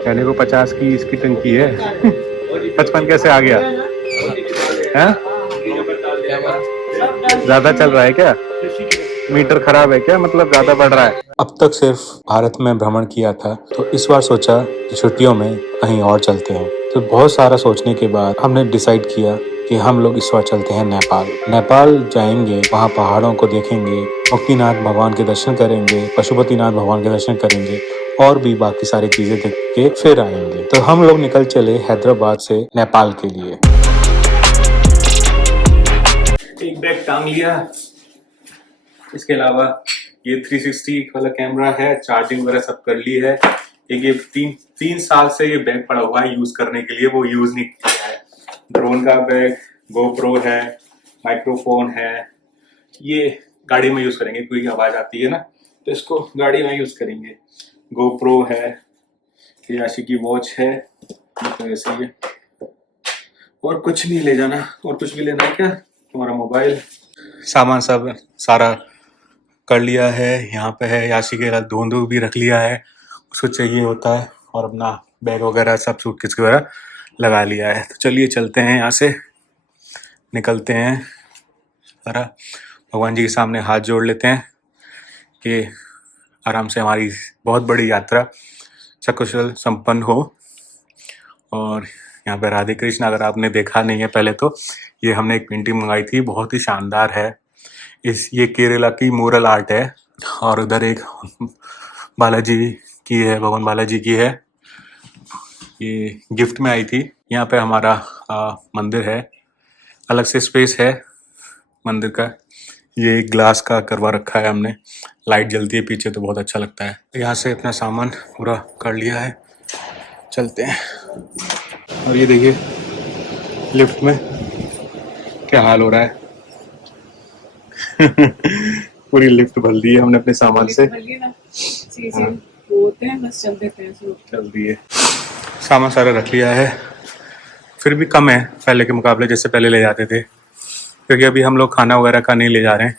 कहने को 50 की इसकी टंकी है 55 कैसे आ गया है? ज्यादा चल रहा है क्या? मीटर खराब है क्या? मतलब ज्यादा बढ़ रहा है? अब तक सिर्फ भारत में भ्रमण किया था, तो इस बार सोचा कि छुट्टियों में कहीं और चलते हैं। तो बहुत सारा सोचने के बाद हमने डिसाइड किया कि हम लोग इस बार चलते हैं नेपाल। नेपाल जाएंगे, वहाँ पहाड़ों को देखेंगे, मुक्तिनाथ भगवान के दर्शन करेंगे, पशुपतिनाथ भगवान के दर्शन करेंगे और भी बाकी सारी चीजें देख के फिर आएंगे। तो हम लोग निकल चले हैदराबाद से नेपाल के लिए। एक बैग टांग लिया, इसके अलावा ये 360 वाला कैमरा है, चार्जिंग वगैरह सब कर ली है। ये तीन साल से ये बैग पड़ा हुआ है यूज करने के लिए, वो यूज नहीं किया है। ड्रोन का बैग, गोप्रो है, माइक्रोफोन है, ये गाड़ी में यूज करेंगे, कोई आवाज आती है ना तो इसको गाड़ी में यूज करेंगे। गोप्रो है, याशी की वॉच है, तो ऐसे ही है। और कुछ नहीं ले जाना। और कुछ भी लेना है क्या? तुम्हारा मोबाइल, सामान सब सारा कर लिया है। यहाँ पे है याशी के साथ धोंधू भी रख लिया है, उसको चाहिए होता है। और अपना बैग वगैरह सब सूटकेस वगैरह लगा लिया है। तो चलिए चलते हैं, यहाँ से निकलते हैं। जरा भगवान जी के सामने हाथ जोड़ लेते हैं कि आराम से हमारी बहुत बड़ी यात्रा सकुशल संपन्न हो। और यहाँ पे राधे कृष्ण, अगर आपने देखा नहीं है पहले तो ये हमने एक पेंटिंग मंगाई थी, बहुत ही शानदार है। ये केरला की मूरल आर्ट है। और उधर एक बालाजी की है, भगवान बालाजी की है, ये गिफ्ट में आई थी। यहाँ पे हमारा मंदिर है, अलग से स्पेस है मंदिर का। ये ग्लास का करवा रखा है हमने, लाइट जलती है पीछे तो बहुत अच्छा लगता है। यहाँ से अपना सामान पूरा कर लिया है, चलते हैं। और ये देखिए लिफ्ट में क्या हाल हो रहा है पूरी लिफ्ट भर दी है हमने अपने सामान से। बस चल रही है, सामान सारा रख लिया है। फिर भी कम है पहले के मुकाबले, जैसे पहले ले जाते थे, क्योंकि अभी हम लोग खाना वगैरह का नहीं ले जा रहे हैं।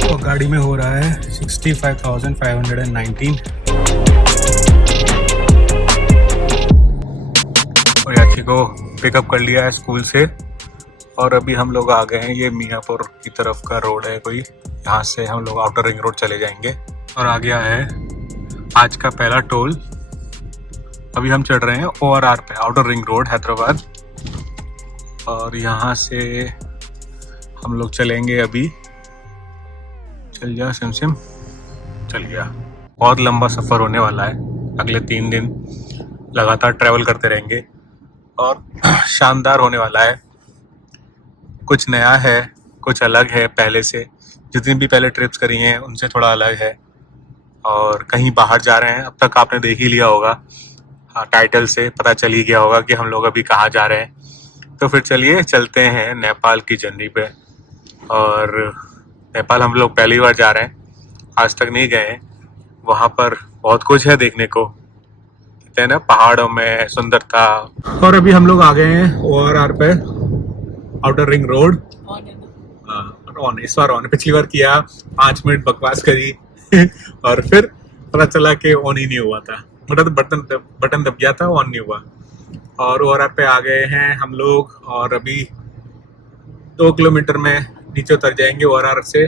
तो गाड़ी में हो रहा है 65,519। और याशी को पिकअप कर लिया है स्कूल से। और अभी हम लोग आ गए हैं, ये मियाँपुर की तरफ का रोड है कोई, यहाँ से हम लोग आउटर रिंग रोड चले जाएंगे। और आ गया है आज का पहला टोल। अभी हम चढ़ रहे हैं ORR पे, आउटर रिंग रोड हैदराबाद। और यहाँ से हम लोग चलेंगे अभी, चल जा सिम चल गया। बहुत लंबा सफ़र होने वाला है, अगले 3 दिन लगातार ट्रैवल करते रहेंगे और शानदार होने वाला है। कुछ नया है, कुछ अलग है पहले से, जितनी भी पहले ट्रिप्स करी हैं उनसे थोड़ा अलग है। और कहीं बाहर जा रहे हैं, अब तक आपने देख ही लिया होगा, टाइटल से पता चल ही गया होगा कि हम लोग अभी कहाँ जा रहे हैं। तो फिर चलिए चलते हैं नेपाल की जर्नी पे। और नेपाल हम लोग पहली बार जा रहे हैं, आज तक नहीं गए हैं। वहाँ पर बहुत कुछ है देखने को, कहते हैं ना पहाड़ों में सुंदरता। और अभी हम लोग आ गए हैं ORR पे, आउटर रिंग रोड। ऑन इस बार ऑन, पिछली बार किया 5 मिनट बकवास करी और फिर पता चला कि ऑन ही नहीं हुआ था, मतलब बटन दब गया था, ऑन नहीं हुआ। और ORR पे आ गए हैं हम लोग। और अभी 2 किलोमीटर में नीचे उतर जाएंगे ORR से।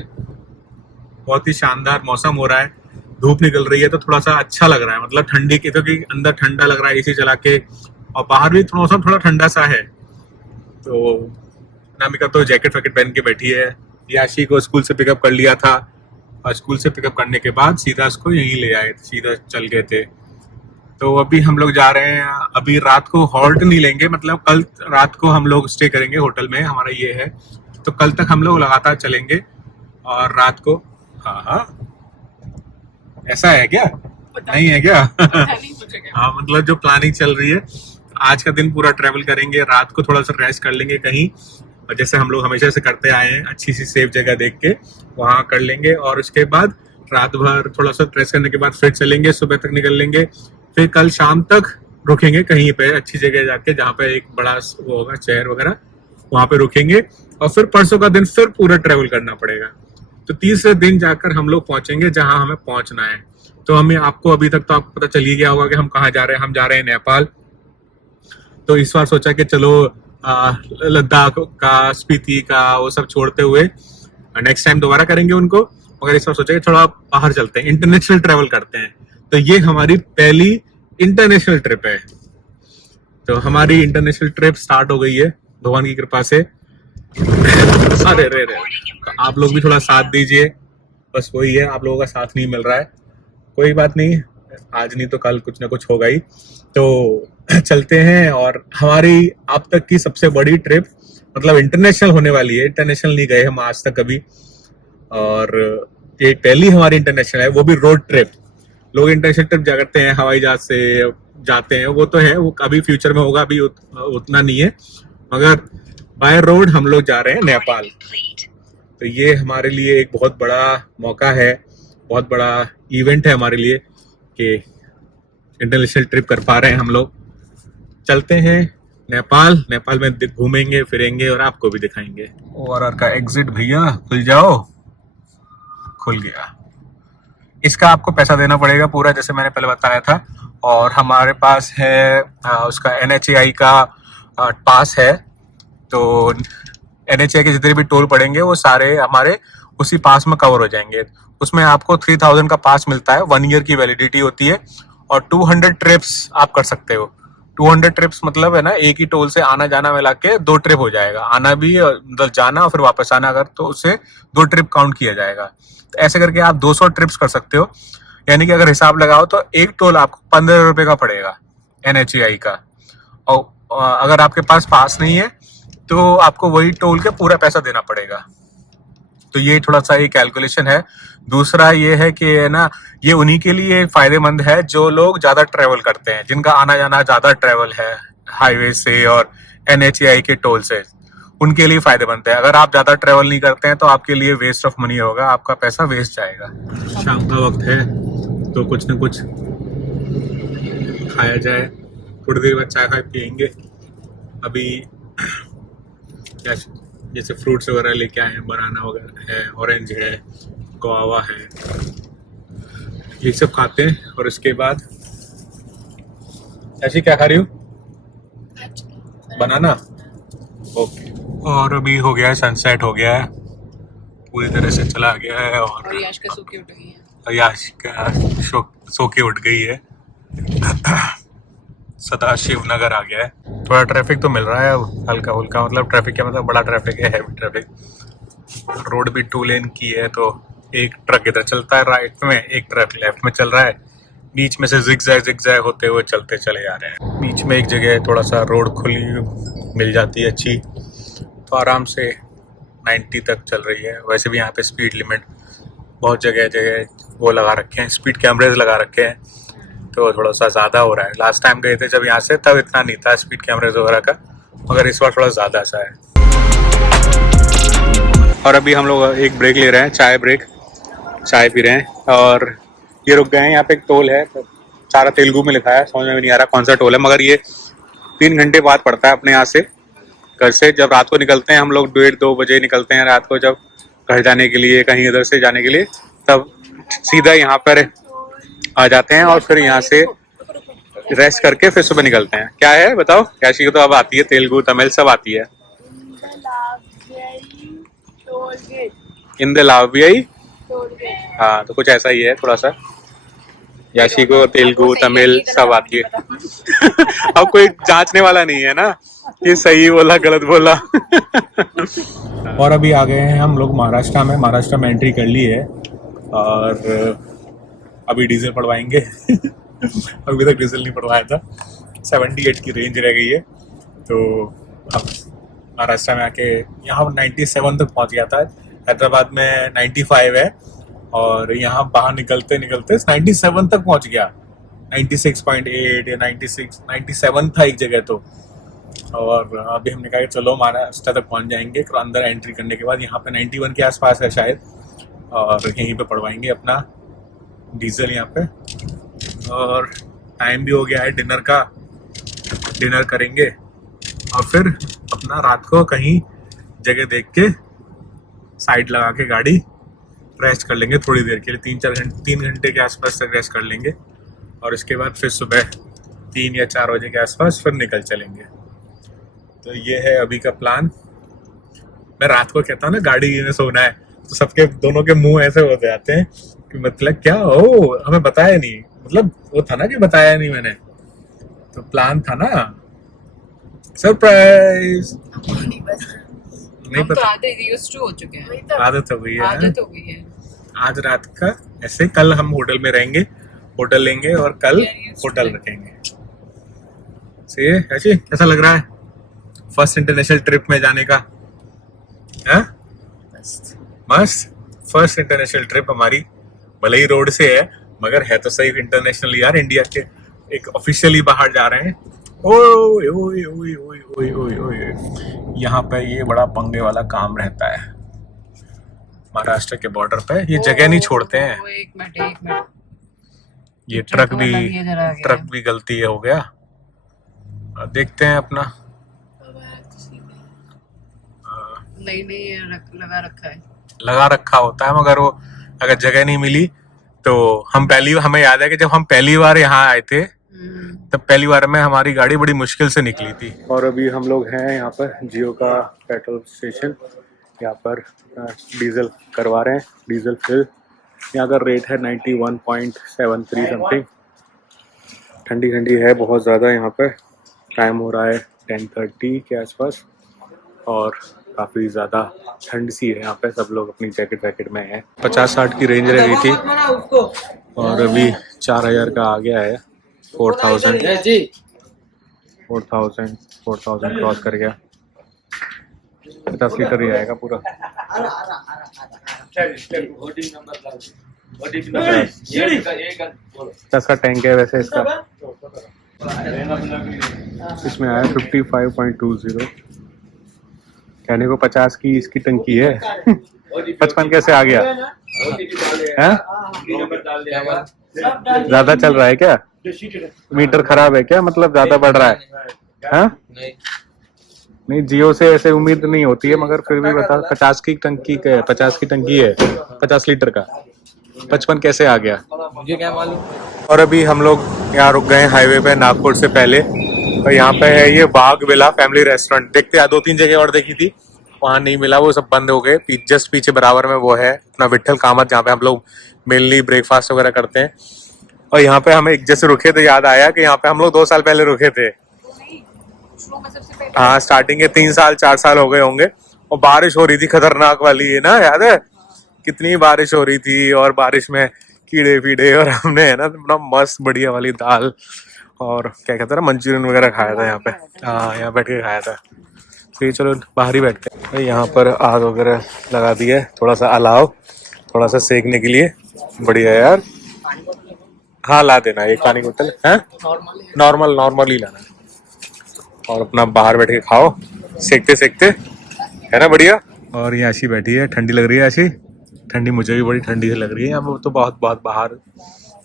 बहुत ही शानदार मौसम हो रहा है, धूप निकल रही है तो थोड़ा सा अच्छा लग रहा है, मतलब ठंडी की, क्योंकि अंदर ठंडा लग रहा है AC चला के, और बाहर भी मौसम थोड़ा ठंडा सा है। तो नामिका तो जैकेट वैकेट पहन के बैठी है। याशी को स्कूल से पिकअप कर लिया था, और स्कूल से पिकअप करने के बाद सीधा उसको यहीं ले आए, सीधा चल गए थे। तो अभी हम लोग जा रहे हैं, अभी रात को हॉल्ट नहीं लेंगे, मतलब कल रात को हम लोग स्टे करेंगे होटल में, हमारा ये है। तो कल तक हम लोग लगातार चलेंगे और रात को, हाँ ऐसा है क्या? नहीं है क्या? हाँ, मतलब जो प्लानिंग चल रही है, आज का दिन पूरा ट्रैवल करेंगे, रात को थोड़ा सा रेस्ट कर लेंगे कहीं, और जैसे हम लोग हमेशा से करते आए हैं, अच्छी सी सेफ जगह देख के वहाँ कर लेंगे। और उसके बाद रात भर थोड़ा सा रेस्ट करने के बाद फिर चलेंगे, सुबह तक निकल लेंगे। फिर कल शाम तक रुकेंगे कहीं पे अच्छी जगह जाके, जहाँ पे एक बड़ा वो होगा शहर वगैरह, वहाँ पे रुकेंगे। और फिर परसों का दिन फिर पूरा ट्रैवल करना पड़ेगा। तो तीसरे दिन जाकर हम लोग पहुंचेंगे जहाँ हमें पहुंचना है। तो हमें आपको अभी तक तो आपको पता चल ही गया होगा कि हम कहाँ जा रहे हैं। हम जा रहे हैं नेपाल। तो इस बार सोचा कि चलो लद्दाख का, स्पीति का वो सब छोड़ते हुए नेक्स्ट टाइम दोबारा करेंगे उनको, मगर इस बार सोचा कि थोड़ा बाहर चलते हैं, इंटरनेशनल ट्रेवल करते हैं। तो ये हमारी पहली इंटरनेशनल ट्रिप है। तो हमारी इंटरनेशनल ट्रिप स्टार्ट हो गई है भगवान की कृपा से। अरे रे रे, तो आप लोग भी थोड़ा साथ दीजिए, बस वही है, आप लोगों का साथ नहीं मिल रहा है। कोई बात नहीं, आज नहीं तो कल कुछ ना कुछ होगा ही। तो चलते हैं। और हमारी अब तक की सबसे बड़ी ट्रिप, मतलब इंटरनेशनल होने वाली है। इंटरनेशनल नहीं गए हम आज तक कभी, और ये पहली हमारी इंटरनेशनल है, वो भी रोड ट्रिप। लोग इंटरनेशनल ट्रिप करते हैं हवाई जहाज से जाते हैं, वो तो है, वो अभी फ्यूचर में होगा, अभी उतना नहीं है। मगर बाय रोड हम लोग जा रहे हैं नेपाल। तो ये हमारे लिए एक बहुत बड़ा मौका है, बहुत बड़ा इवेंट है हमारे लिए कि इंटरनेशनल ट्रिप कर पा रहे हैं हम लोग। चलते हैं नेपाल। नेपाल में घूमेंगे फिरेंगे और आपको भी दिखाएंगे। ओआरआर का एग्जिट भैया, खुल जाओ। खुल गया। इसका आपको पैसा देना पड़ेगा पूरा, जैसे मैंने पहले बताया था। और हमारे पास है उसका NHAI का पास है। तो NHAI के जितने भी टोल पड़ेंगे वो सारे हमारे उसी पास में कवर हो जाएंगे। उसमें आपको 3000 का पास मिलता है, 1 ईयर की वैलिडिटी होती है, और 200 ट्रिप्स आप कर सकते हो। 200 ट्रिप्स मतलब है ना, एक ही टोल से आना जाना मिला के 2 ट्रिप हो जाएगा। आना भी मतलब जाना और फिर वापस आना, अगर तो उससे 2 ट्रिप काउंट किया जाएगा। तो ऐसे करके आप 200 ट्रिप्स कर सकते हो। यानी कि अगर हिसाब लगाओ तो एक टोल आपको 15 रुपए का पड़ेगा NHAI का। और अगर आपके पास नहीं है तो आपको वही टोल के पूरा पैसा देना पड़ेगा। तो ये थोड़ा सा ये कैलकुलेशन है। दूसरा ये है कि ना, ये उन्हीं के लिए फायदेमंद है जो लोग ज्यादा ट्रेवल करते हैं, जिनका आना जाना ज्यादा ट्रेवल है हाईवे से और NHAI के टोल से, उनके लिए फायदेमंद है। अगर आप ज्यादा ट्रेवल नहीं करते हैं तो आपके लिए वेस्ट ऑफ मनी होगा, आपका पैसा वेस्ट जाएगा। शाम का वक्त है तो कुछ न कुछ खाया जाए, थोड़ी देर बाद चाय पियेंगे। अभी जैसे फ्रूट्स वगैरह लेके आए हैं, बनाना वगैरह है, ऑरेंज है, गुआवा है, ये सब खाते हैं। और उसके बाद ऐसी क्या खा रही हूँ? बनाना। ओके। और अभी हो गया है, सनसेट हो गया है, पूरी तरह से चला गया है। और याशिका सो के उठ गई है। याशिका सो के उठ गई है। सदाशिव नगर आ गया है। थोड़ा ट्रैफिक तो मिल रहा है हल्का हुल्का, मतलब ट्रैफिक क्या मतलब बड़ा ट्रैफिक है, हैवी ट्रैफिक। रोड भी 2 लेन की है, तो एक ट्रक इधर चलता है राइट में, एक ट्रक लेफ्ट में चल रहा है। बीच में से जिगजैग होते हुए चलते चले जा रहे हैं। बीच में एक जगह थोड़ा सा रोड खुली मिल जाती है अच्छी, तो आराम से 90 तक चल रही है। वैसे भी यहाँ पे स्पीड लिमिट बहुत जगह वो लगा रखे हैं, स्पीड कैमरेज लगा रखे हैं, तो थोड़ा सा ज़्यादा हो रहा है। लास्ट टाइम गए थे जब यहाँ से, तब इतना नहीं था स्पीड कैमरेज वगैरह का, मगर इस बार थोड़ा ज़्यादा सा है। और अभी हम लोग एक ब्रेक ले रहे हैं, चाय ब्रेक, चाय पी रहे हैं। और ये रुक गए हैं, यहाँ पे एक टोल है, सारा तेलुगु में लिखा है, समझ में नहीं आ रहा कौन सा टोल है, मगर ये 3 घंटे बाद पड़ता है अपने यहाँ से, घर से। जब रात को निकलते हैं हम लोग 1:30-2 बजे निकलते हैं रात को, जब घर जाने के लिए, कहीं इधर से जाने के लिए, तब सीधा यहाँ पर आ जाते हैं और फिर यहाँ से रेस्ट करके फिर सुबह निकलते हैं। क्या है बताओ? याशी को तो अब आती है, तेलुगु तमिल सब आती है। इंदलावियाई, हाँ, तो कुछ ऐसा ही है थोड़ा सा। याशी को तेलुगु तमिल सब आती है। अब कोई जांचने वाला नहीं है ना कि सही बोला गलत बोला। और अभी आ गए हैं हम लोग महाराष्ट्र में। महाराष्ट्र में एंट्री कर ली है और अभी डीजल पड़वाएंगे। अभी तक डीजल नहीं पड़वाया था, 78 की रेंज रह गई है। तो अब महाराष्ट्र में आके यहाँ 97 तक पहुँच गया था, हैदराबाद में 95 है, और यहाँ बाहर निकलते निकलते 97 तक पहुँच गया। 96.8 या 97 था एक जगह तो। और अभी हमने कहा कि चलो महाराष्ट्र तक पहुँच जाएंगे, तो अंदर एंट्री करने के बाद यहाँ पे 91 के आसपास है शायद, और यहीं पे पड़वाएंगे अपना डीजल यहाँ पे। और टाइम भी हो गया है डिनर का, डिनर करेंगे और फिर अपना रात को कहीं जगह देख के साइड लगा के गाड़ी रेस्ट कर लेंगे थोड़ी देर के लिए, 3 घंटे के आसपास तक रेस्ट कर लेंगे और इसके बाद फिर सुबह 3 या 4 बजे के आसपास फिर निकल चलेंगे। तो ये है अभी का प्लान। मैं रात को कहता हूँ ना गाड़ी में सोना है, तो सबके दोनों के मुंह ऐसे हो जाते हैं कि मतलब क्या हो, हमें बताया नहीं, मतलब वो था ना कि बताया नहीं मैंने, तो प्लान था ना, सरप्राइज। नहीं पता, हो चुके हैं, आदत हो गई है, आदत हो गई है। आज रात का ऐसे, कल हम होटल में रहेंगे, होटल लेंगे और कल होटल रखेंगे। सही है। ऐसे कैसा लग रहा है फर्स्ट इंटरनेशनल ट्रिप में जाने का? है मस्त। फर्स्ट इंटरनेशनल ट्रिप हमारी, भले ही रोड से है मगर है तो सही इंटरनेशनल यार, इंडिया के एक ऑफिशियली बाहर जा रहे हैं। ओए ओए ओए ओए ओए ओए ओए, यहाँ पे ये बड़ा पंगे वाला काम रहता है महाराष्ट्र के बॉर्डर पे, ये जगह नहीं छोड़ते हैं। एक मिनट ये ट्रक भी गलती हो गया। देखते हैं अपना, नहीं लगा रखा होता है, मगर वो अगर जगह नहीं मिली तो हमें याद है कि जब हम पहली बार यहाँ आए थे तब पहली बार में हमारी गाड़ी बड़ी मुश्किल से निकली थी। और अभी हम लोग हैं यहाँ पर जियो का पेट्रोल स्टेशन, यहाँ पर डीजल करवा रहे हैं, डीजल फिल। यहाँ का रेट है 91.73 समथिंग। ठंडी ठंडी है बहुत ज़्यादा यहाँ पर। टाइम हो रहा है 10:30 के आसपास और काफ़ी ज़्यादा ठंड सी है यहाँ पे। सब लोग अपनी जैकेट वैकेट में हैं। 50-60 की रेंज रह गई थी और अभी 4000 का आ गया है। 4000 क्रॉस कर गया। 50 लीटर ही आएगा पूरा। दस का टैंक है वैसे इसका। इसमें आया 55.20। कहने को 50 की इसकी टंकी है। 55 कैसे आ गया? ज्यादा चल रहा है क्या? मीटर खराब है क्या? मतलब ज्यादा बढ़ रहा है? नहीं, जियो से ऐसे उम्मीद नहीं होती है, मगर फिर भी बता। 50 की टंकी है, 50 की टंकी है, 50 लीटर का। 55 कैसे आ गया मुझे क्या मालूम। और अभी हम लोग यहाँ रुक गए हाईवे पे नागपुर से पहले, और यहाँ पे है ये बाग विला फैमिली रेस्टोरेंट। देखते हैं 2-3 जगह और देखी थी, वहाँ नहीं मिला, वो सब बंद हो गए। जस्ट पीछे बराबर में वो है अपना विट्ठल कामत, जहाँ पे हम लोग मेनली ब्रेकफास्ट वगैरह करते हैं। और यहाँ पे हम एक जैसे रुके तो याद आया कि यहाँ पे हम लोग 2 साल पहले रुके थे। हाँ, स्टार्टिंग के 3 साल 4 साल हो गए होंगे। और बारिश हो रही थी खतरनाक वाली, है ना, याद है कितनी बारिश हो रही थी। और बारिश में कीड़े पीड़े, और हमने है ना अपना मस्त बढ़िया वाली दाल और क्या कहते हैं मंचूरियन वगैरह खाया था यहाँ पे। हाँ, यहाँ बैठ के खाया था। तो ये चलो बाहर ही बैठते हैं। यहाँ पर आग वगैरह लगा दी है, थोड़ा सा अलाव, थोड़ा सा सेकने के लिए। बढ़िया यार। हाँ, ला देना एक पानी की बोतल है। नॉर्मल ही लाना और अपना बाहर बैठ के खाओ सेकते सेकते, है ना, बढ़िया। और ये आशी बैठी है, ठंडी लग रही है आशी। ठंडी मुझे भी बड़ी ठंडी से लग रही है यहाँ पर तो, बहुत बाहर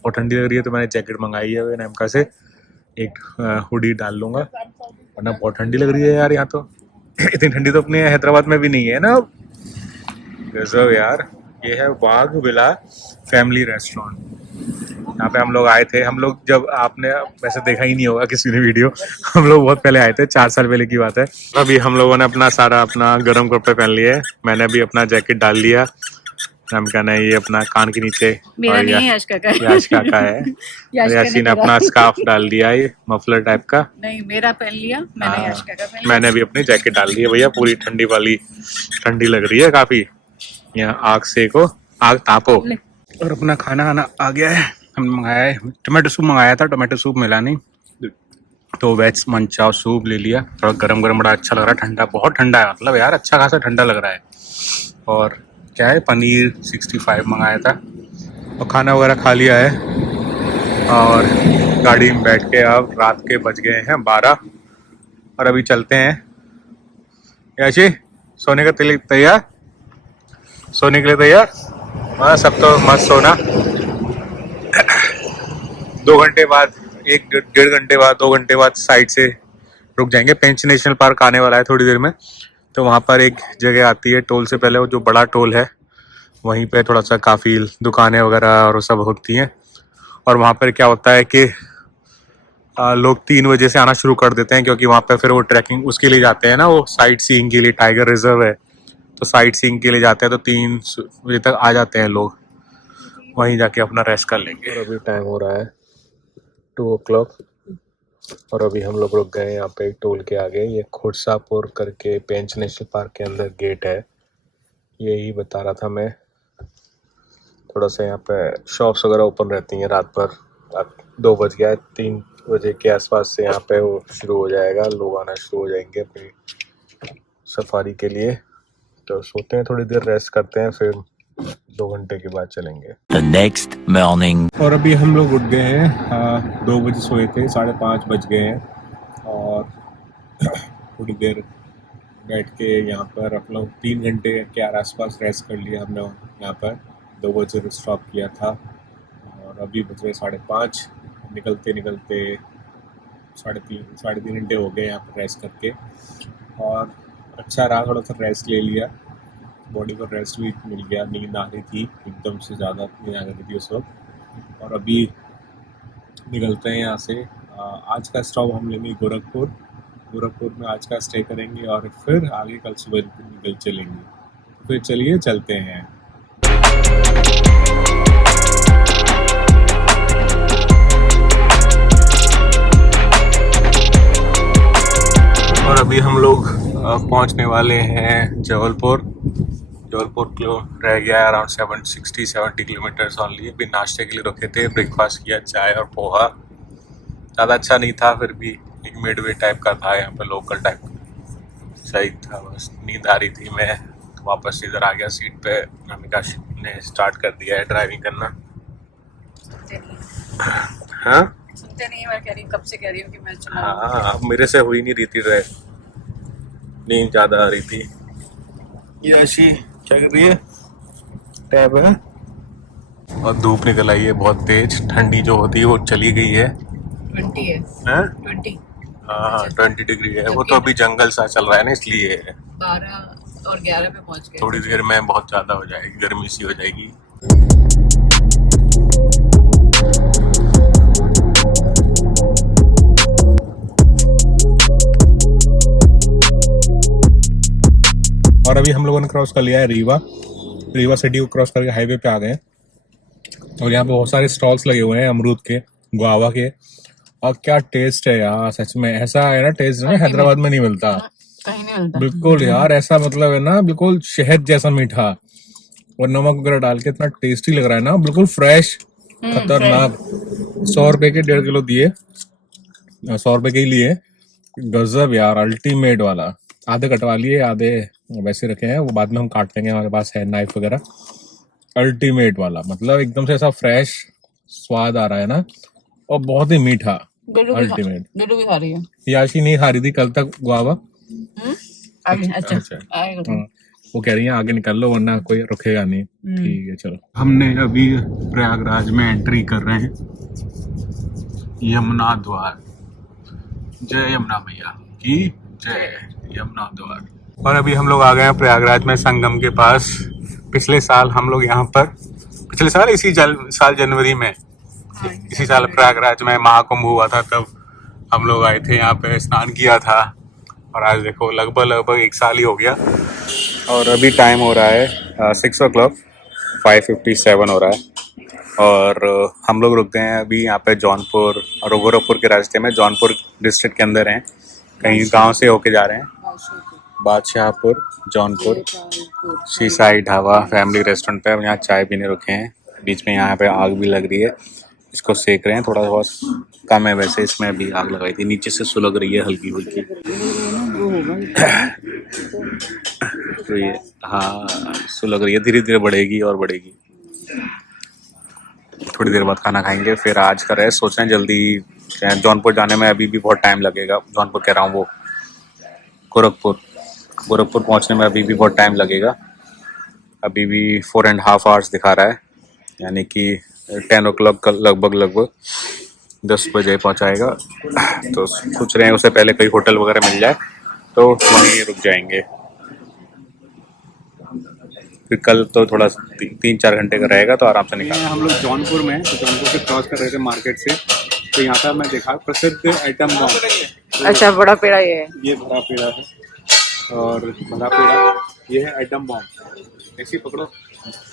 और ठंडी लग रही है। तो मैंने जैकेट मंगाई है नैमका से, एक हुडी डाल लूँगा, वरना बहुत ठंडी लग रही है यार यहाँ तो। इतनी ठंडी तो अपने हैदराबाद में भी नहीं है ना। गजब यार। ये है बाग विला फैमिली रेस्टोरेंट। यहाँ पे हम लोग आए थे। हम लोग जब, आपने वैसे देखा ही नहीं होगा किसी ने वीडियो, हम लोग बहुत पहले आए थे, 4 साल पहले की बात है। अभी हम लोगों ने अपना गर्म कपड़े पहन लिए। मैंने भी अपना जैकेट डाल लिया। नमका ने ये अपना कान के नीचे, मेरा नहीं है, यश काका है। याशी ने अपना स्कार्फ डाल दिया, ये मफलर टाइप का। नहीं, मेरा पहन लिया मैंने, यश काका पहन लिया। मैंने भी अपनी जैकेट डाल दी है भैया। पूरी ठंडी वाली, ठंडी लग रही है काफी। यहाँ आग सेको, आग तापो। और अपना खाना आ गया है। हमने मंगाया है टोमेटो सूप, मंगाया था, टोमेटो सूप मिला नहीं तो वेज मंचाओ सूप ले लिया। थोड़ा गरम गरम, बड़ा अच्छा लग रहा है। ठंडा, बहुत ठंडा है, मतलब यार अच्छा खासा ठंडा लग रहा है। और क्या है, पनीर 65 मंगाया था। और खाना वगैरह खा लिया है और गाड़ी में बैठ के अब रात के बज गए हैं 12 और अभी चलते हैं। याशी सोने का तैयार, सोने के लिए तैयार। हाँ, सब तो मस्त सोना। 2 घंटे बाद, 1-1.5 घंटे बाद, 2 घंटे बाद साइड से रुक जाएंगे। पेंच नेशनल पार्क आने वाला है थोड़ी देर में, तो वहाँ पर एक जगह आती है टोल से पहले, वो जो बड़ा टोल है वहीं पे थोड़ा सा काफ़ी दुकानें वगैरह और सब होती हैं। और वहाँ पर क्या होता है कि लोग 3 बजे से आना शुरू कर देते हैं, क्योंकि वहाँ पे फिर वो ट्रैकिंग उसके लिए जाते हैं ना, वो साइट सीइंग के लिए, टाइगर रिजर्व है तो साइट सीइंग के लिए जाते हैं, तो 3 बजे तक आ जाते हैं लोग, वहीं जाके अपना रेस्ट कर लेंगे। और अभी टाइम हो रहा है 2 o'clock और अभी हम लोग रुक गए यहाँ पे टोल के आगे। ये खुर्सापुर करके पेंच नेशनल पार्क के अंदर गेट है, यही बता रहा था मैं। थोड़ा सा यहाँ पे शॉप्स वगैरह ओपन रहती हैं रात भर। अब 2 बज गया है, 3 बजे के आसपास से यहाँ पे वो शुरू हो जाएगा, लोग आना शुरू हो जाएंगे अपनी सफारी के लिए। तो सोते हैं थोड़ी देर रेस्ट करते हैं, फिर 2 घंटे के बाद चलेंगे। The next morning. और अभी हम लोग उठ गए हैं, 2 बजे सोए थे, 5:30 बज गए हैं और थोड़ी देर बैठ के यहाँ पर हम लोग 3 घंटे के आसपास रेस्ट कर लिया हमने यहाँ पर। 2 बजे स्टॉप किया था और अभी बज रहे 5:30, निकलते निकलते 3.5 घंटे हो गए यहाँ पर रेस्ट करके। और अच्छा रहा, थोड़ा सा रेस्ट ले लिया, बॉडी को रेस्ट भी मिल गया। नींद आ रही थी, एकदम से ज़्यादा नींद आ रही थी उस वक्त। और अभी निकलते हैं यहाँ से। आज का स्टॉप हम लेंगे गोरखपुर में आज का स्टे करेंगे और फिर आगे कल सुबह निकल चलेंगे। फिर चलिए चलते हैं। और अभी हम लोग पहुंचने वाले हैं जबलपुर को रह गया है अराउंड 70 किलोमीटर्स ऑनली। अभी नाश्ते के लिए रुके थे, ब्रेकफास्ट किया, चाय और पोहा। ज़्यादा अच्छा नहीं था, फिर भी एक मिडवे टाइप का था, यहाँ पे लोकल टाइप सही था। बस नींद आ रही थी, मैं तो वापस इधर आ गया सीट पे। अमिका ने स्टार्ट कर दिया है ड्राइविंग करना। हाँ सुनते नहीं, मैं कह रही हूँ, कब से कह रही हूँ कि मैं चलाऊं। हाँ, मेरे से हुई नहीं रही थी ड्राइव, नींद ज़्यादा आ रही थी। याशी क्या कर रही है? टैब है। और धूप निकल आई है बहुत तेज, ठंडी जो होती है वो चली गई है। 20 है। हैं? 20 हाँ 20 डिग्री है। वो तो अभी जंगल सा चल रहा है ना, इसलिए 12 और 11 पे पहुंच गए। थोड़ी देर में बहुत ज़्यादा हो जाएगी, गर्मी सी हो जाएगी। और अभी हम लोगों ने क्रॉस कर लिया है रीवा सिटी को क्रॉस करके हाईवे पे आ गए हैं। और यहाँ पे बहुत सारे स्टॉल्स लगे हुए हैं अमरूद के, गुआवा के। और क्या टेस्ट है यार, सच में ऐसा है ना टेस्ट ना, हैदराबाद में नहीं मिलता, कहीं नहीं मिलता बिल्कुल यार। ऐसा मतलब है ना, बिल्कुल शहद जैसा मीठा और नमक वगैरह डाल के इतना टेस्टी लग रहा है ना, बिल्कुल फ्रेश, खतरनाक। 100 रुपए के 1.5 किलो दिए, 100 रुपए के ही लिए। गजब यार, अल्टीमेट वाला। आधे कटवा लिए, आधे वैसे रखे हैं, वो बाद में हम काट लेंगे, हमारे पास है नाइफ वगैरह। अल्टीमेट वाला, मतलब एकदम से ऐसा फ्रेश स्वाद आ रहा है ना, और बहुत ही मीठा। अल्टीमेट। लड्डू भी खा रही है। याशी नहीं खा रही थी कल तक गुआवा। आगे अच्छा हाँ, वो कह रही है आगे निकल लो वरना कोई रुकेगा नहीं। ठीक है चलो। हमने अभी प्रयागराज में एंट्री कर रहे हैं, यमुना द्वार। जय यमुना मैया की जय, यमुना द्वार। और अभी हम लोग आ गए हैं प्रयागराज में, संगम के पास। पिछले साल हम लोग यहाँ पर, पिछले साल इसी साल जनवरी में, इसी साल प्रयागराज में महाकुंभ हुआ था, तब हम लोग आए थे यहाँ पे, स्नान किया था। और आज देखो लगभग 1 साल ही हो गया। और अभी टाइम हो रहा है 6 o'clock, 5:57 हो रहा है। और हम लोग रुक गए हैं अभी यहाँ पे जौनपुर और गोरखपुर के रास्ते में। जौनपुर डिस्ट्रिक्ट के अंदर हैं, कहीं गांव से होके जा रहे हैं। Badshahpur, Jaunpur, seaside dhaba family restaurant पे यहाँ चाय पीने रुके हैं। बीच में यहाँ पे आग भी लग रही है, इसको सेक रहे हैं। थोड़ा बहुत कम है वैसे, इसमें भी आग लगाई थी, नीचे से सुलग रही है हल्की फुल्की। तो ये हाँ सुलग रही है, धीरे धीरे बढ़ेगी और बढ़ेगी। थोड़ी देर बाद खाना खाएंगे, फिर आज का रेस्ट सोच रहे हैं जल्दी। जौनपुर जाने में अभी भी बहुत टाइम लगेगा, जौनपुर कह रहा हूँ, वो गोरखपुर पहुँचने में अभी भी बहुत टाइम लगेगा। अभी भी 4.5 hours दिखा रहा है, यानी कि 10 o'clock का लगभग 10 बजे पहुँचाएगा। तो सोच रहे हैं उससे पहले कोई होटल वगैरह मिल जाए तो वहीं रुक जाएंगे। फिर कल तो थोड़ा 3-4 घंटे का रहेगा तो आराम से निकाल। हम लोग जौनपुर में, तो जौनपुर से क्रॉस कर रहे थे मार्केट से, तो यहाँ पर मैं देखा प्रसिद्ध आइटम बॉम्ब। अच्छा, बड़ा पेड़ा ये है। ये भरा पेड़ा है और भरा पेड़ा ये है आइटम बॉम्ब। ऐसे ही पकड़ो,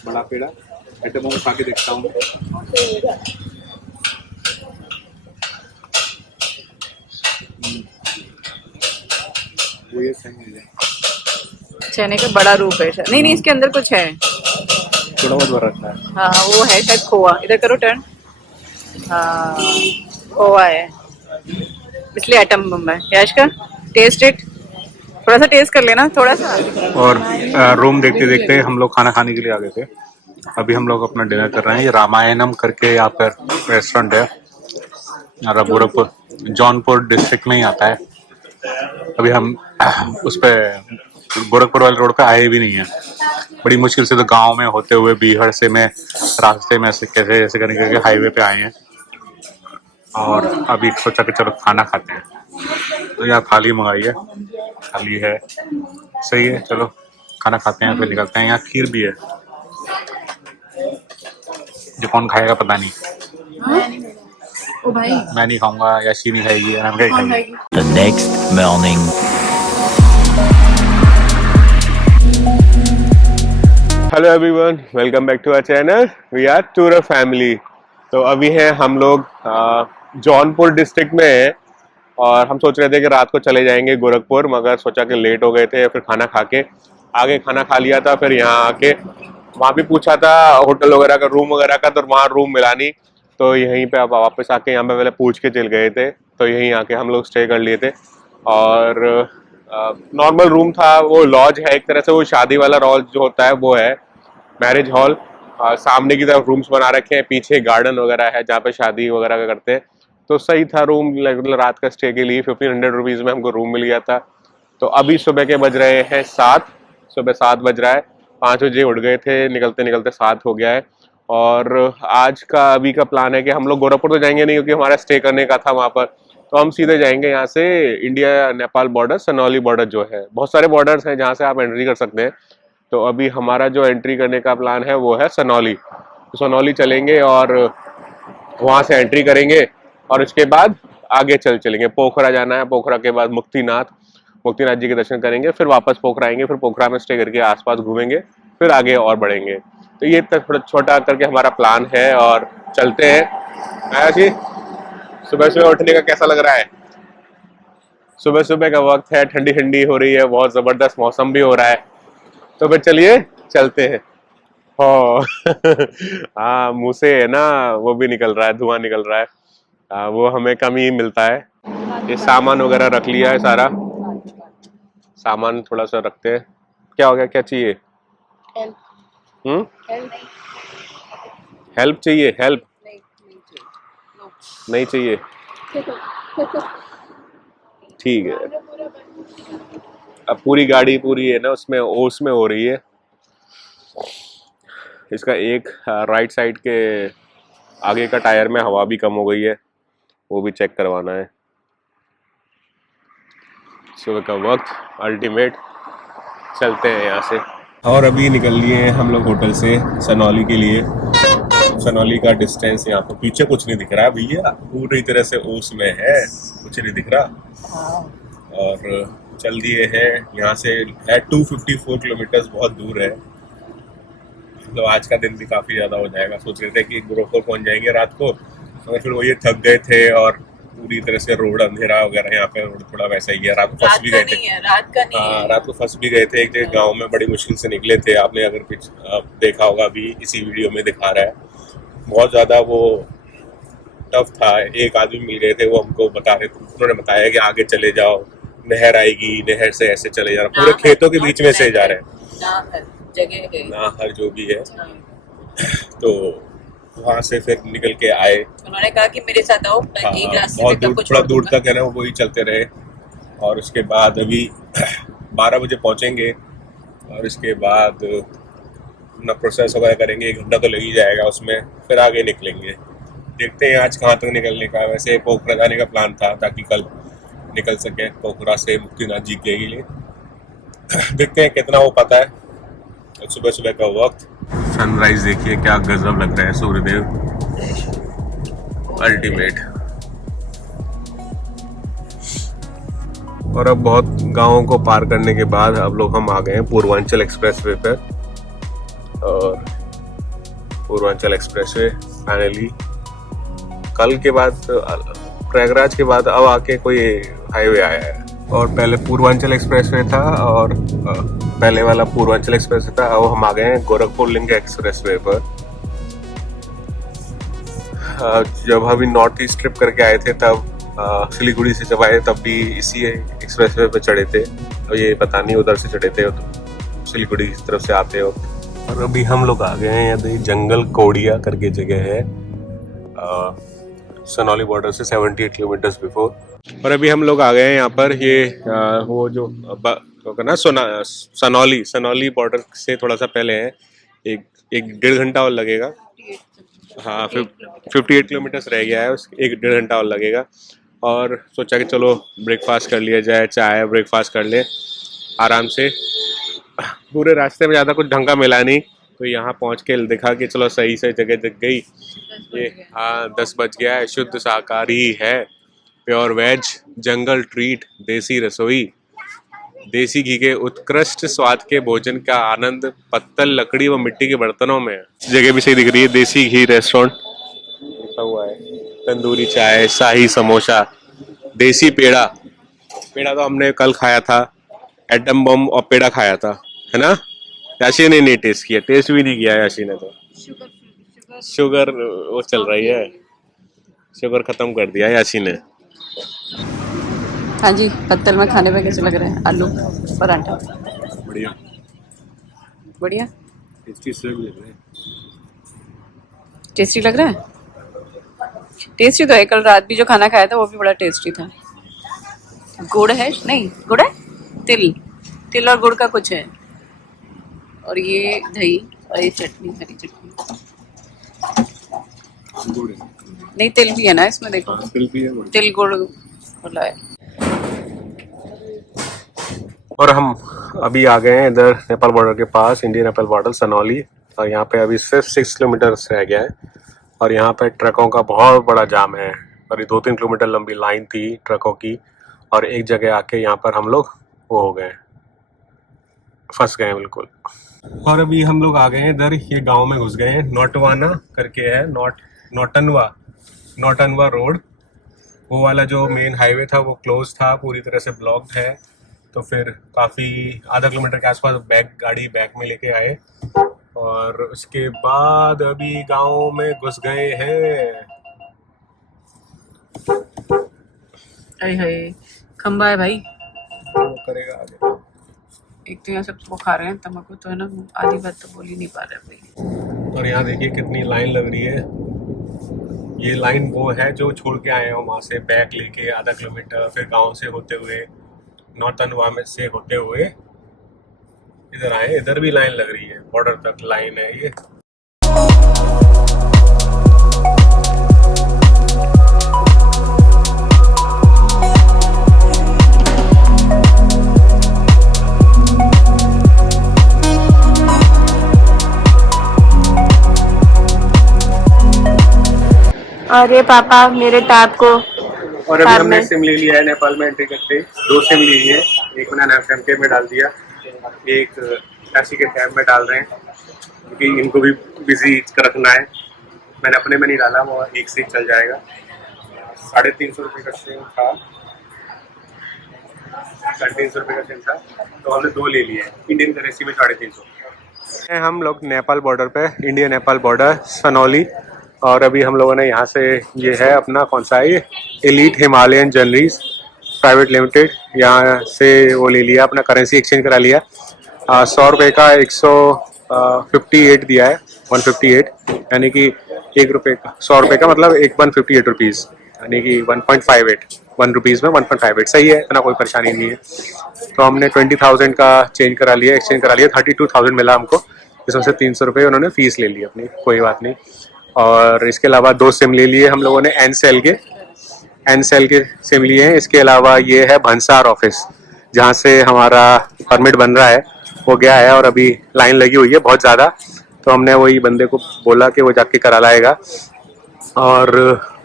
बड़ा पेड़ा आइटम बॉम्ब खा के देखता हूँ। वो ये सही है, चने का बड़ा रूप है शायद। नहीं नहीं, इसके अंदर कुछ है। थोड़ा बहुत भर रखा है। हाँ, वो है शायद खोआ। इधर करो टर्न। हाँ, खोआ है, इसलिए आइटम बम है। यश का टेस्ट इट, थोड़ा सा टेस्ट कर लेना, थोड़ा सा। और रूम देखते देखते हम लोग खाना खाने के लिए आ गए थे। अभी हम लोग अपना डिनर कर रहे हैं। ये रामायणम करके यहाँ पर रेस्टोरेंट है, गोरखपुर जौनपुर डिस्ट्रिक्ट में ही आता है। अभी हम उस पे गोरखपुर वाले रोड पे आए भी नहीं है, बड़ी मुश्किल से, तो गांव में होते हुए बीहड़ से मैं रास्ते में ऐसे कैसे ऐसे करके हाईवे पे आए हैं। और अभी सोचा कि चलो खाना खाते हैं, तो यहाँ थाली मंगाई है, थाली है, सही है। चलो खाना खाते हैं फिर निकलते हैं। यहाँ खीर भी है, जो कौन खाएगा पता नहीं। ओ भाई, मैं नहीं खाऊंगा, याशी नहीं खाएगी, अनामिका कौन खाएगी। खाएगी? The next morning. Hello everyone, welcome back to our channel. We are tour family. तो अभी हैं हम लोग जौनपुर डिस्ट्रिक्ट में हैं और हम सोच रहे थे कि रात को चले जाएंगे गोरखपुर, मगर सोचा कि लेट हो गए थे, फिर खाना खा के आगे खाना खा लिया था। फिर यहाँ आके वहाँ भी पूछा था होटल वगैरह का, रूम वगैरह का, तो वहाँ रूम मिला नहीं, तो यहीं पे अब वापस आके यहाँ पे पहले पूछ के चल गए थे, तो यहीं आके हम लोग स्टे कर लिए थे। और नॉर्मल रूम था, वो लॉज है एक तरह से, वो शादी वाला लॉज जो होता है वो है, मैरिज हॉल। सामने की तरफ रूम्स बना रखे हैं, पीछे गार्डन वगैरह है जहाँ पे शादी वगैरह का करते हैं। तो सही था रूम, मतलब रात का स्टे के लिए 1500 रुपीज़ में हमको रूम मिल गया था। तो अभी सुबह के बज रहे हैं 7, सुबह 7 बज रहा है। 5 बजे उठ गए थे, निकलते निकलते 7 हो गया है। और आज का अभी का प्लान है कि हम लोग गोरखपुर तो जाएंगे नहीं, क्योंकि हमारा स्टे करने का था वहाँ पर, तो हम सीधे जाएंगे यहाँ से India Nepal border, Sonauli border जो है। बहुत सारे बॉर्डर्स हैं जहाँ से आप एंट्री कर सकते हैं, तो अभी हमारा जो एंट्री करने का प्लान है वो है सनौली। तो सनौली चलेंगे और वहाँ से एंट्री करेंगे और उसके बाद आगे चलेंगे। पोखरा जाना है, पोखरा के बाद मुक्तिनाथ जी के दर्शन करेंगे, फिर वापस पोखरा आएंगे, फिर पोखरा में स्टे करके आसपास घूमेंगे, फिर आगे और बढ़ेंगे। तो ये थोड़ा छोटा करके हमारा प्लान है और चलते हैं। आया जी, सुबह सुबह उठने का कैसा लग रहा है? सुबह सुबह का वक्त है, ठंडी ठंडी हो रही है, बहुत जबरदस्त मौसम भी हो रहा है, तो फिर चलिए चलते हैं। हाँ, मुंह से है ना वो भी निकल रहा है, धुआं निकल रहा है। वो हमें कम ही मिलता है। ये सामान वगैरह रख लिया है सारा, सामान थोड़ा सा रखते हैं। क्या हो गया, क्या चाहिए? हेल्प चाहिए? हेल्प नहीं चाहिए, ठीक है। अब पूरी गाड़ी पूरी है ना उसमें ओस में हो रही है। इसका एक राइट साइड के आगे का टायर में हवा भी कम हो गई है, वो भी चेक करवाना है। सुबह का वक्त अल्टीमेट, चलते हैं यहाँ से। और अभी निकल लिए हैं हम लोग होटल से सनौली के लिए। सनौली का डिस्टेंस यहाँ पर पीछे कुछ नहीं दिख रहा भैया, पूरी तरह से ओस में है, कुछ नहीं दिख रहा। और चल दिए हैं यहाँ से, है 254 किलोमीटर, बहुत दूर है। तो आज का दिन भी काफ़ी ज़्यादा हो जाएगा। सोच रहे थे कि गोरखपुर पहुँच जाएंगे रात को, मगर फिर वो ये थक गए थे और पूरी तरह से रोड अंधेरा वगैरह, यहाँ पे रोड थोड़ा वैसा ही है। रात को फंस भी गए थे, रात को फंस भी गए थे एक जगह गाँव में, बड़ी मुश्किल से निकले थे। आपने अगर कुछ देखा होगा, अभी इसी वीडियो में दिखा रहा है, बहुत ज़्यादा वो टफ था। एक आदमी मिल गए थे, वो हमको बता रहे थे, उन्होंने बताया कि आगे चले जाओ, नहर आएगी, नहर से ऐसे चले जा रहे, पूरे खेतों के बीच में से जा रहे हैं, नाहर जो भी है। तो वहाँ से फिर निकल के आए, उन्होंने कहा कि मेरे साथ आओ, एक रास्ते बहुत में दूर, थोड़ा दूर तक है ना, वही चलते रहे। और उसके बाद अभी 12 बजे पहुँचेंगे और इसके बाद अपना प्रोसेस वगैरह करेंगे, 1 घंटा तो लग ही जाएगा उसमें, फिर आगे निकलेंगे। देखते हैं आज कहाँ तक निकलने का। वैसे पोखरा जाने का प्लान था ताकि कल निकल सके पोखरा से मुक्तिनाथ जी के लिए। देखते हैं कितना हो पाता है। सुबह सुबह का वक्त, सनराइज देखिए क्या गजब लग रहा है, सूर्यदेव अल्टीमेट। और अब बहुत गांवों को पार करने के बाद अब लोग हम आ गए हैं पूर्वांचल एक्सप्रेसवे पर। और पूर्वांचल एक्सप्रेसवे फाइनली कल के बाद, प्रयागराज के बाद अब आके कोई हाईवे आया है। और पहले पूर्वांचल एक्सप्रेसवे था और पहले वाला पूर्वांचल एक्सप्रेसवे था, अब हम आ गए हैं गोरखपुर लिंक एक्सप्रेसवे पर। जब हम नॉर्थ ईस्ट ट्रिप करके आए थे तब सिलीगुड़ी से जब आए तब भी इसी एक्सप्रेसवे पे चढ़े थे। और ये पता नहीं उधर से चढ़े थे तो सिलीगुड़ी की तरफ से आते हो। और अभी हम लोग आ गए हैं यहाँ जंगल कोडिया करके जगह है, सनौली बॉर्डर से 78 किलोमीटर्स बिफोर। और अभी हम लोग आ गए हैं यहाँ पर, ये वो जो ना सनौली बॉर्डर से थोड़ा सा पहले है, एक 1.5 घंटा और लगेगा। हाँ, 58 किलोमीटर्स रह गया है, उसके 1.5 घंटा और लगेगा। और सोचा कि चलो ब्रेकफास्ट कर लिया जाए, चाय ब्रेकफास्ट कर ले आराम से। पूरे रास्ते में ज़्यादा कुछ ढंग का मिला नहीं, तो यहाँ पहुँच के देखा कि चलो सही से जगह दिख गई। ये हाँ 10 बज गया है। शुद्ध शाकाहारी है, प्योर वेज, जंगल ट्रीट, देसी रसोई, देसी घी के उत्कृष्ट स्वाद के भोजन का आनंद पत्तल, लकड़ी व मिट्टी के बर्तनों में। जगह भी सही दिख रही है, देसी घी रेस्टोरेंट लिखा हुआ है। तंदूरी चाय, शाही समोसा, देसी पेड़ा। पेड़ा तो हमने कल खाया था, एटम बम और पेड़ा खाया था, है ना। याशी ने नहीं टेस्ट किया, टेस्ट भी नहीं किया याशी ने। तो शुगर वो चल रही है, शुगर खत्म कर दिया याशी ने। हाँ जी, पत्तल में खाने पे कैसे लग रहे हैं आलू पराठा? बढ़िया बढ़िया, टेस्टी से लग रहा है। टेस्टी लग रहा है। टेस्टी तो है, कल रात भी जो खाना खाया था वो भी बड़ा टेस्टी था। गुड़ है? नहीं गुड़ है, तिल और गुड़ का कुछ है। और ये दही और ये चटनी, हरी चटनी। नहीं तिल भी है ना इसमें, देखो तिल भी है, तिल गुड़ वाला है। और हम अभी आ गए हैं इधर नेपाल बॉर्डर के पास, इंडिया नेपाल बॉर्डर सनौली। और यहाँ पे अभी सिर्फ 6 किलोमीटर रह गया है। और यहाँ पे ट्रकों का बहुत बड़ा जाम है, और ये 2-3 किलोमीटर लंबी लाइन थी ट्रकों की। और एक जगह आके यहाँ पर हम लोग वो हो गए, फंस गए बिल्कुल। और अभी हम लोग आ गए हैं इधर, ये गांव में घुस गए हैं। नौटवाना करके है, नौटनवा रोड। वो वाला जो मेन हाईवे था वो क्लोज था, पूरी तरह से ब्लॉक्ड है। तो फिर काफ़ी आधा किलोमीटर के आसपास गाड़ी बैक में लेके आए। और उसके बाद अभी गांव में घुस गए हैं। अरे हाय, खंबा है भाई, वो करेगा आगे। एक तो यहाँ सब वो खा रहे हैं तम्बाकू, तो है ना, आधी बात तो बोल ही नहीं पा रहे भाई। और यहाँ देखिए कितनी लाइन लग रही है। ये लाइन वो है जो छोड़ के आए हैं वहाँ से बैक लेके आधा किलोमीटर, फिर गांव से होते हुए नौतनवा में से होते हुए इधर आए। इधर भी लाइन लग रही है, बॉर्डर तक लाइन है ये। अरे पापा मेरे टैब को। और अभी हमने सिम ले लिया है नेपाल में एंट्री करते। 2 सिम ली है, एक मैंने एफएमके में डाल दिया, एक काशी के टैब में डाल रहे हैं क्योंकि इनको भी बिजी रखना है। मैंने अपने में नहीं डाला, वो एक से ही चल जाएगा। 350 रुपये का सिम था, 350 रुपये का सिम था, तो हमने 2 ले लिए हैं। इंडियन करेंसी में 350। हम लोग नेपाल बॉर्डर पे, इंडिया नेपाल बॉर्डर सनौली। और अभी हम लोगों ने यहाँ से, ये है अपना कौन सा है, एलीट हिमालयन जर्नरीज प्राइवेट लिमिटेड, यहाँ से वो ले लिया, अपना करेंसी एक्सचेंज करा लिया। 100 रुपये का 158 दिया है, 158, यानी कि 1 रुपये का 100 रुपये का मतलब 158 रुपीज़, यानी कि 1.58, 1 रुपीज़ में 1.58 सही है, इतना कोई परेशानी नहीं है। तो हमने 20,000 का एक्सचेंज करा लिया, 32,000 मिला हमको, इसमें से 300 रुपये उन्होंने फीस ले ली अपनी, कोई बात नहीं। और इसके अलावा 2 सिम ले लिए हम लोगों ने एनसेल के सिम लिए हैं। इसके अलावा ये है भंसार ऑफिस, जहाँ से हमारा परमिट बन रहा है, वो गया है और अभी लाइन लगी हुई है बहुत ज़्यादा, तो हमने वही बंदे को बोला कि वो जाके करा लाएगा, और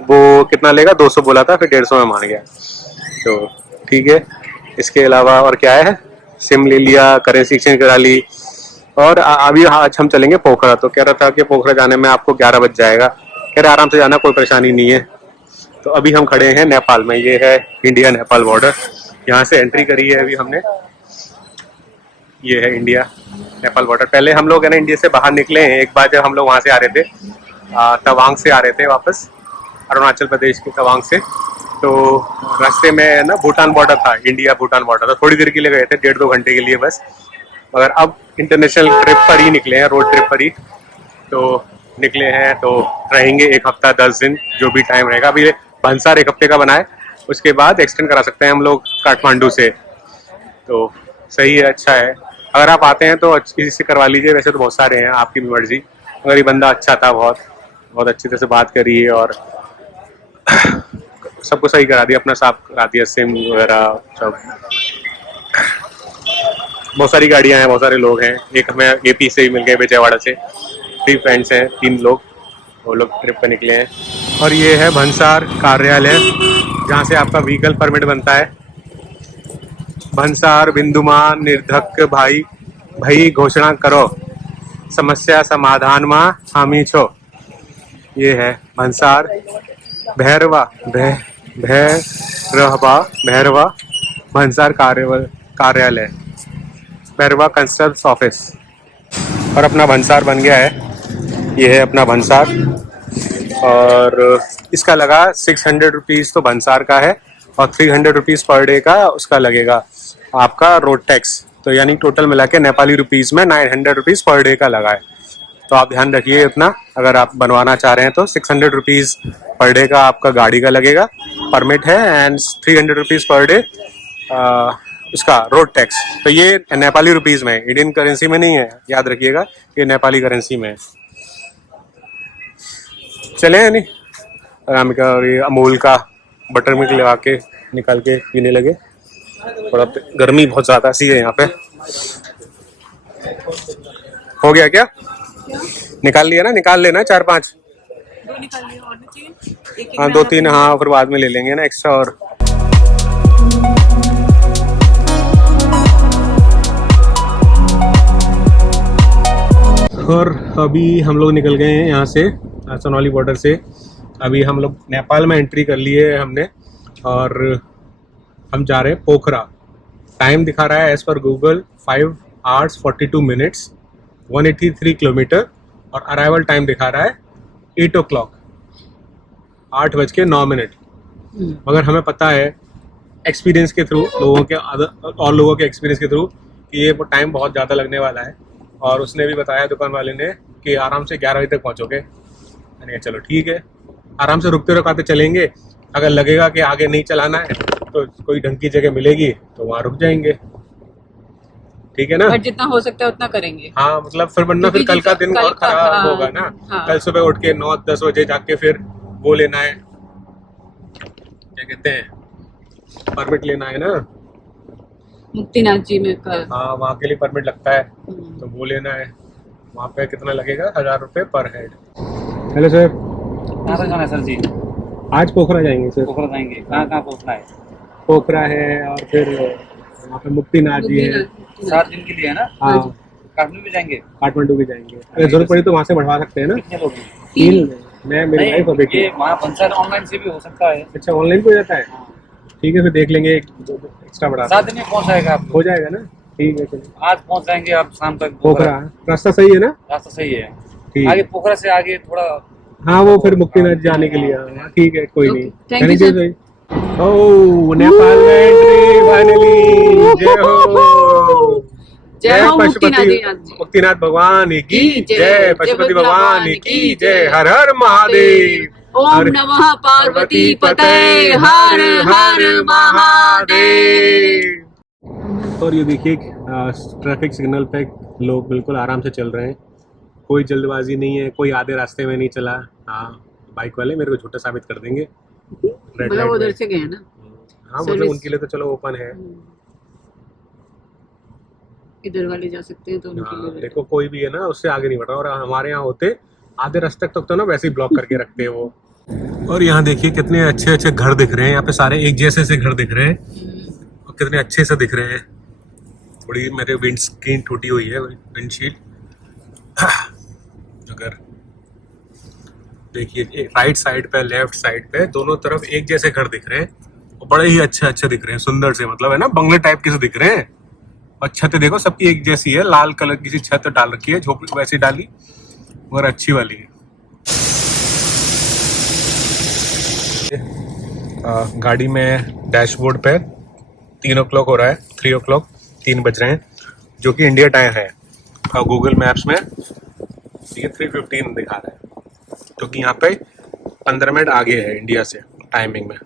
वो कितना लेगा, 200 बोला था, फिर 150 में मान गया। तो ठीक है, इसके अलावा और क्या है, सिम ले लिया, करेंसी एक्सचेंज करा ली, और अभी आज हम चलेंगे पोखरा। तो कह रहा था कि पोखरा जाने में आपको 11 बज जाएगा, कह रहे आराम से जाना, कोई परेशानी नहीं है। तो अभी हम खड़े हैं नेपाल में, ये है इंडिया नेपाल बॉर्डर, यहाँ से एंट्री करी है अभी हमने। ये है इंडिया नेपाल बॉर्डर। पहले हम लोग है ना इंडिया से बाहर निकले हैं एक बार, जब हम लोग वहाँ से आ रहे थे, तवांग से आ रहे थे वापस, अरुणाचल प्रदेश के तवांग से। तो रास्ते में ना भूटान बॉर्डर था, इंडिया भूटान बॉर्डर था, थोड़ी देर के लिए गए थे, 1.5-2 घंटे के लिए बस। मगर अब इंटरनेशनल ट्रिप पर ही निकले हैं, रोड ट्रिप पर ही तो निकले हैं। तो रहेंगे 1 हफ्ता 10 दिन, जो भी टाइम रहेगा। अभी भंसार 1 हफ्ते का बना है, उसके बाद एक्सटेंड करा सकते हैं हम लोग काठमांडू से। तो सही है, अच्छा है। अगर आप आते हैं तो किसी से करवा लीजिए, वैसे तो बहुत सारे हैं, आपकी भी मर्जी। अगर ये बंदा अच्छा था, बहुत अच्छी तरह से बात करी और सबको सही करा दिया, अपना साफ करा दिया, सिम वगैरह सब। बहुत सारी गाड़ियां हैं, बहुत सारे लोग हैं। एक हमें एपी से ही मिल गए, विजयवाड़ा से। 3 फ्रेंड्स हैं, 3 लोग, वो लोग ट्रिप पे निकले हैं। और ये है भंसार कार्यालय, जहाँ से आपका व्हीकल परमिट बनता है। भंसार बिंदुमान निर्धक भाई घोषणा करो, समस्या समाधान मा हामी छो। ये है भंसार भैरवा भंसार कार्यालय, भैरवा कंस्ट्रक्ट ऑफिस। और अपना भंसार बन गया है, ये है अपना भंसार। और इसका लगा 600 रुपीज़ तो भंसार का है, और 300 रुपीज़ पर डे का उसका लगेगा आपका रोड टैक्स। तो यानी टोटल मिला के नेपाली रुपीज़ में 900 रुपीज़ पर डे का लगा है। तो आप ध्यान रखिए इतना, अगर आप बनवाना चाह रहे हैं तो 600 रुपीज़ पर डे का आपका गाड़ी का लगेगा, परमिट है, एंड 300 रुपीज़ पर डे उसका रोड टैक्स। तो ये नेपाली रुपीज़ में, इंडियन करेंसी में नहीं है, याद रखिएगा, ये नेपाली करेंसी में है। चले नहीं आराम का, और ये अमूल का बटर मिल्क लगा के निकाल के पीने लगे। थोड़ा गर्मी बहुत ज़्यादा सी है यहाँ पे। हो गया क्या? निकाल लिया ना, निकाल लेना 4-5। हाँ 2-3, हाँ फिर बाद में ले लेंगे ना एक्स्ट्रा। और अभी हम लोग निकल गए हैं यहाँ से, सोनौली बॉर्डर से। अभी हम लोग नेपाल में एंट्री कर लिए है हमने, और हम जा रहे हैं पोखरा। टाइम दिखा रहा है as per Google 5 hours 42 minutes, 183 kilometre, और अराइवल टाइम दिखा रहा है 8 o'clock, 8:09। मगर हमें पता है एक्सपीरियंस के थ्रू, लोगों के एक्सपीरियंस के थ्रू, कि ये टाइम बहुत ज़्यादा लगने वाला है। और उसने भी बताया, दुकान वाले ने, कि आराम से 11 बजे तक पहुँचोगे। मैंने कहा चलो ठीक है, आराम से रुकते रुकाते चलेंगे। अगर लगेगा कि आगे नहीं चलाना है तो कोई ढंग की जगह मिलेगी तो वहाँ रुक जाएंगे, ठीक है ना। बट जितना हो सकता है उतना करेंगे। हाँ मतलब फिर वरना फिर कल का दिन और खराब होगा ना। हाँ। कल सुबह उठ के 9-10 बजे जाके फिर वो लेना है, क्या कहते हैं, परमिट लेना है ना, मुक्तिनाथ जी में कल। हाँ वहाँ के लिए परमिट लगता है, तो वो लेना है। वहाँ पे कितना लगेगा? 1000 रुपये पर हेड। हेलो सर, कहाँ से जाना है सर जी? आज पोखरा जाएंगे सर। पोखरा जाएंगे, कहाँ कहाँ पहुँचना है? पोखरा है, और फिर वहाँ पे मुक्तिनाथ जी है। 7 दिन के लिए है ना? हाँ काठमांडू भी जाएंगे? काठमांडू भी जाएंगे, अगर जरूरत पड़ी तो वहाँ से बढ़वा सकते हैं ना। कितने लोग? 3, मैं, मेरी वाइफ और बेटी। ये वहाँ भंसार ऑनलाइन से भी हो सकता है। अच्छा ऑनलाइन हो जाता है, ठीक है, फिर देख लेंगे, एक्स्ट्रा बढ़ा 7 दिन में पहुँच जाएगा आप? हो जाएगा ना, ठीक है चलिए। आज पहुँच जाएंगे आप शाम तक पोखरा रास्ता सही है ना? रास्ता सही है। ठीक। आगे पोखरा से आगे थोड़ा, हाँ वो फिर मुक्तिनाथ जाने के लिए, हाँ ठीक है, कोई नहीं। Thank you sir. Oh Nepal में एंट्री फाइनली। जय हो मुक्तिनाथ भगवान की जय, पशुपति भगवान की जय, हर हर महादेव। ओम नमः पार्वती पते, हर हर महादेव। और ये देखिए ट्रैफिक सिग्नल पे लोग बिल्कुल आराम से चल रहे हैं, कोई जल्दबाजी नहीं है, कोई आधे रास्ते में नहीं चला। हाँ बाइक वाले मेरे को झूठा साबित कर देंगे। मतलब उधर से गए ना। हाँ मतलब उनके लिए तो चलो ओपन है। इधर वाले जा सकते हैं तो उनके हाँ, लिए देखो कोई भी है ना उससे आगे नहीं बढ़ रहा, और हमारे यहाँ होते आधे रास्ते तक तो ना वैसे ही ब्लॉक करके रखते हैं वो। और यहाँ देखिए कितने अच्छे अच्छे घर दिख रहे हैं, यहाँ पे सारे एक जैसे से घर दिख रहे हैं और कितने अच्छे से दिख रहे हैं। थोड़ी मेरे विंड स्क्रीन टूटी हुई है, विंडशील्ड। अगर देखिए राइट साइड पे लेफ्ट साइड पे दोनों तरफ एक जैसे घर दिख रहे हैं और बड़े ही अच्छे अच्छे दिख रहे हैं, सुंदर से, मतलब है ना बंगले टाइप के से दिख रहे हैं। और छतें देखो सबकी एक जैसी है, लाल कलर की सी छत डाल रखी है, झोपड़ी वैसी डाली मगर अच्छी वाली है। गाड़ी में डैशबोर्ड पे 3 o'clock हो रहा है, 3 o'clock 3 बज रहे हैं, जो कि इंडिया टाइम है। और गूगल मैप्स में ये 3:15 दिखा रहा है, क्योंकि यहाँ पे 15 मिनट आगे है इंडिया से टाइमिंग में।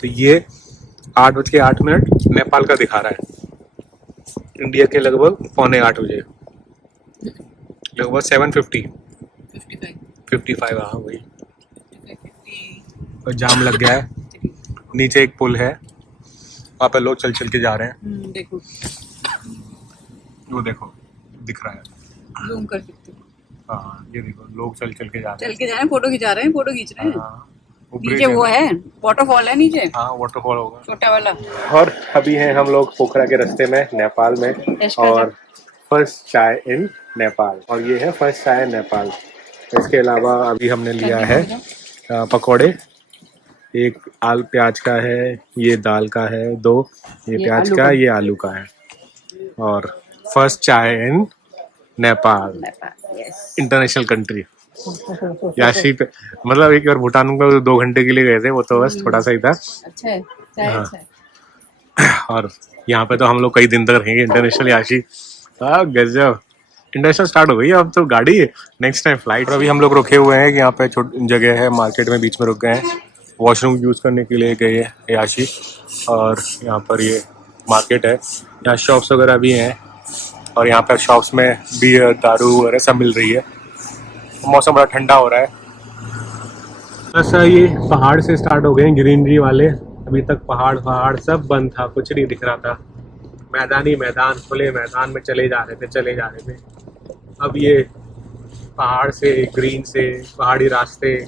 तो ये 8:08 नेपाल का दिखा रहा है, इंडिया के लगभग 7:45 बजे, लगभग 7:50 55। हाँ वही, और जाम लग गया है। नीचे एक पुल है, वहाँ पे लोग चल चल के जा रहे हैं। देखो वो देखो दिख रहा है, जूम कर सकते हो। हाँ ये देखो लोग चल चल के जा रहे चल के जा रहे हैं, फोटो खिंचा रहे हैं, फोटो खींच रहे हैं। हैं। हाँ, नीचे वो है वाटरफॉल है नीचे, हाँ वाटरफॉल होगा छोटा वाला। और अभी हैं हम लोग पोखरा के रास्ते में नेपाल में, और फर्स्ट चाय इन नेपाल, और ये है फर्स्ट चाय नेपाल। इसके अलावा अभी हमने लिया है पकौड़े, एक आल प्याज का है, ये दाल का है 2, ये प्याज का, ये आलू का है। और फर्स्ट चाय इन नेपाल, इंटरनेशनल कंट्री। याशी पे मतलब एक बार भूटान को 2 घंटे के लिए गए थे, वो तो बस थोड़ा सा ही था। अच्छा है, चाय हाँ। अच्छा है। और यहाँ पे तो हम लोग कई दिन तक रहेंगे। इंटरनेशनल याशी, हाँ गजब। इंटरनेशनल स्टार्ट हो गई, अब तो गाड़ी है, नेक्स्ट टाइम फ्लाइट। और अभी हम लोग रुके हुए हैं, यहाँ पे छोटी जगह है मार्केट में, बीच में रुक गए हैं, वॉशरूम यूज़ करने के लिए गए हैं याशी। और यहाँ पर ये मार्केट है, यहाँ शॉप्स वगैरह भी हैं, और यहाँ पर शॉप्स में बियर दारू वगैरह सब मिल रही है। मौसम बड़ा ठंडा हो रहा है। बस ये पहाड़ से स्टार्ट हो गए हैं ग्रीनरी वाले, अभी तक पहाड़ सब बंद था, कुछ नहीं दिख रहा था। मैदानी मैदान, खुले मैदान में चले जा रहे थे। अब ये पहाड़ से, ग्रीन से, पहाड़ी रास्ते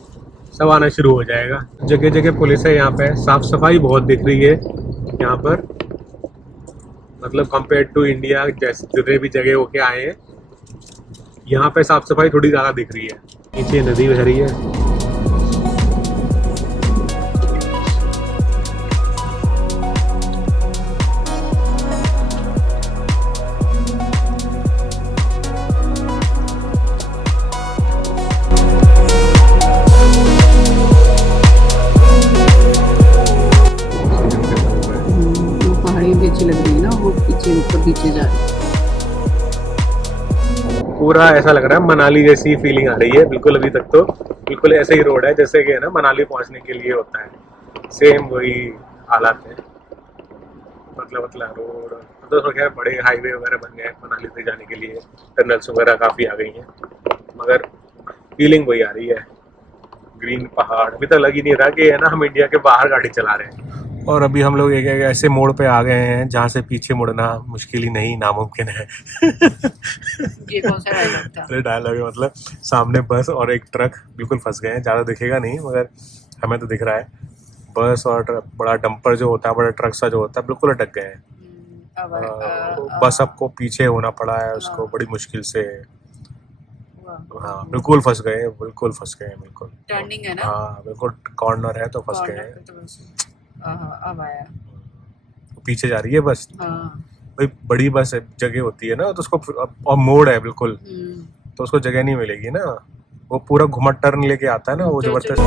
सब आना शुरू हो जाएगा। जगह जगह पुलिस है, यहाँ पे साफ सफाई बहुत दिख रही है यहाँ पर, मतलब कंपेयर टू इंडिया जैसे जितने भी जगह होके आए हैं, यहाँ पे साफ सफाई थोड़ी ज़्यादा दिख रही है। नीचे नदी बह रही है। पहाड़ी भी अच्छी लग रही है ना, वो पीछे जा रही है। पूरा ऐसा लग रहा है मनाली जैसी फीलिंग आ रही है बिल्कुल। अभी तक तो बिल्कुल ऐसे ही रोड है जैसे कि है ना मनाली पहुंचने के लिए होता है, सेम वही हालात है। मतलब रोड तो खैर बड़े हाईवे वगैरह बन गए हैं मनाली से जाने के लिए, टनल्स वगैरह काफ़ी आ गई हैं, मगर फीलिंग वही आ रही है, ग्रीन पहाड़। अभी तक लग ही नहीं रहा कि है ना हम इंडिया के बाहर गाड़ी चला रहे हैं। और अभी हम लोग एक ऐसे मोड़ पे आ गए हैं जहाँ से पीछे मुड़ना मुश्किल ही नहीं, नामुमकिन है। ये कौन सा डायलॉग था? अरे डायलॉग है, मतलब सामने बस और एक ट्रक बिल्कुल फंस गए हैं। ज़्यादा दिखेगा नहीं मगर हमें तो दिख रहा है। बस और बड़ा डंपर जो होता है, बड़ा ट्रक सा जो होता है, बिल्कुल अटक गए हैं। बस सबको पीछे होना पड़ा है उसको बड़ी मुश्किल से। हाँ बिल्कुल फंस गए, बिल्कुल टर्निंग है ना? हाँ बिल्कुल कॉर्नर है तो फंस गए हैं। अब आया। पीछे जा रही है बस। हाँ। भाई बड़ी बस जगह होती है ना तो उसको, और मोड़ है बिल्कुल, तो उसको जगह नहीं मिलेगी ना, वो पूरा घुमा टर्न लेके आता है ना वो जबरदस्त।